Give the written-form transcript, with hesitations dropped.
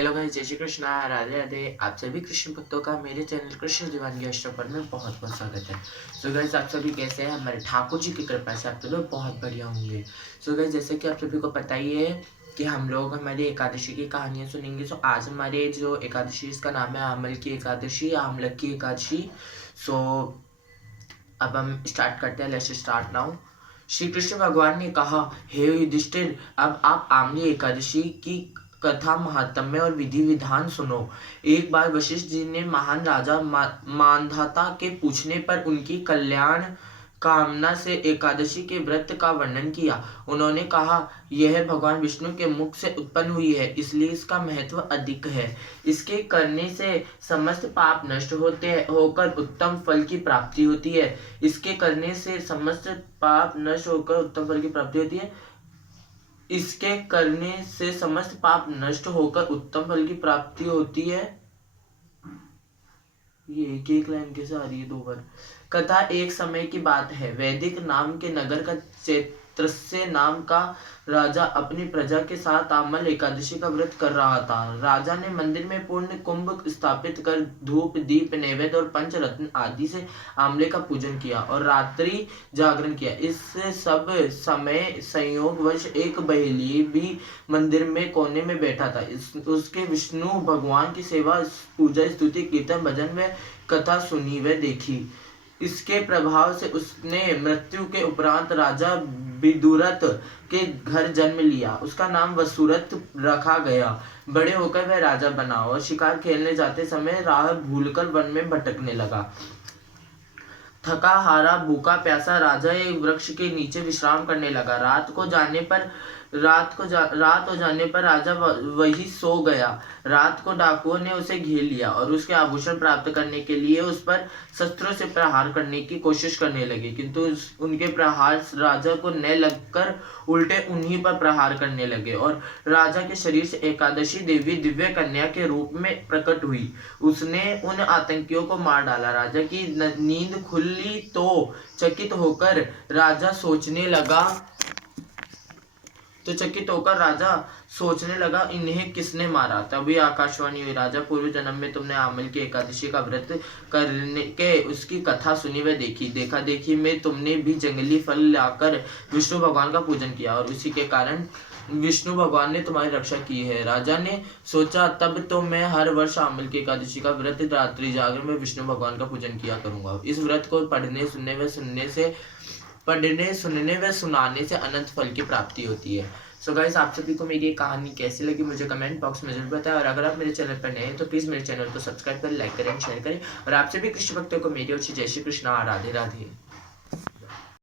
Hello guys, जय श्री कृष्णा, राधे राधे। आप सभी कृष्ण भक्तों का मेरे चैनल कृष्ण दीवानगी अष्टोपर में बहुत बहुत स्वागत है। सो गाइस, आप सभी कैसे हैं? हमारे ठाकुर जी की कृपा से आप लोग बहुत बढ़िया होंगे। सो गाइस, जैसे कि आप सभी को पता ही है कि हम लोग हमारी एकादशी की कहानियाँ सुनेंगे। सो आज हमारे जो एकादशी इसका नाम है आमल की एकादशी या आमलक की एकादशी। सो अब हम स्टार्ट करते हैं। Let's start now. Shri Krishna भगवान ने कहा, हे युधिष्ठिर, अब आप आमली एकादशी की कथा, महात्म्य और विधि विधान सुनो। एक बार वशिष्ठ जी ने महान राजा मांधाता के पूछने पर उनकी कल्याण कामना से एकादशी के व्रत का वर्णन किया। उन्होंने कहा, यह भगवान विष्णु के मुख से उत्पन्न हुई है, इसलिए इसका महत्व अधिक है। इसके करने से समस्त पाप नष्ट होकर उत्तम फल की प्राप्ति होती है। इसके करने से समस्त पाप नष्ट होकर उत्तम फल की प्राप्ति होती है। इसके करने से समस्त पाप नष्ट होकर उत्तम फल की प्राप्ति होती है। ये एक एक लाइन कैसे आ रही है दो बार? कथा, एक समय की बात है। वैदिक नाम के नगर का चैत्रस्य नाम का राजा अपनी प्रजा के साथ आमल एकादशी का व्रत कर रहा था। राजा ने मंदिर में पूर्ण कुंभ स्थापित कर धूप दीप नैवेद्य और पंच रत्न आदि से आमले का पूजन किया और रात्रि जागरण किया। इस सब समय संयोगवश एक बहेली भी मंदिर में कोने में बैठा था। उसके विष्णु भगवान की सेवा, पूजा, स्तुति, कीर्तन, भजन व कथा सुनी व देखी। इसके प्रभाव से उसने मृत्यु के उपरांत राजा विदुरथ के घर जन्म लिया। उसका नाम वसुरथ रखा गया। बड़े होकर वह राजा बना और शिकार खेलने जाते समय राह भूलकर वन में भटकने लगा। थका हारा भूखा प्यासा राजा एक वृक्ष के नीचे विश्राम करने लगा। रात हो जाने पर राजा वही सो गया। रात को डाकुओं ने उसे घेर लिया और उसके आभूषण प्राप्त करने के लिए उस पर शस्त्रों से प्रहार करने की कोशिश करने लगे, किंतु उनके प्रहार राजा को न लगकर उल्टे उन्हीं पर प्रहार करने लगे और राजा के शरीर से एकादशी देवी दिव्य कन्या के रूप में प्रकट हुई। उसने उन आतंकियों को मार डाला। राजा की नींद खुली तो चकित होकर राजा सोचने लगा इन्हें किसने मारा। तभी आकाशवाणी हुई, राजा, पूर्व जन्म में तुमने आमल की एकादशी का व्रत करने के उसकी कथा सुनी व देखी। देखा देखी में तुमने भी जंगली फल लाकर विष्णु भगवान का पूजन किया और उसी के कारण विष्णु भगवान ने तुम्हारी रक्षा की है। राजा ने सोचा, तब तो मैं हर वर्ष आमल की एकादशी का व्रत रात्रि जागरण में विष्णु भगवान का पूजन किया करूंगा। इस व्रत को पढ़ने सुनने व सुनाने से अनंत फल की प्राप्ति होती है। सो गाइस, आप सभी को मेरी ये कहानी कैसी लगी मुझे कमेंट बॉक्स में जरूर बताएं और अगर आप मेरे चैनल पर नए हैं तो प्लीज मेरे चैनल को सब्सक्राइब करें, लाइक करें, शेयर करें और आप सभी कृष्ण भक्तों को मेरी ओर से जय श्री कृष्णा, राधे राधे।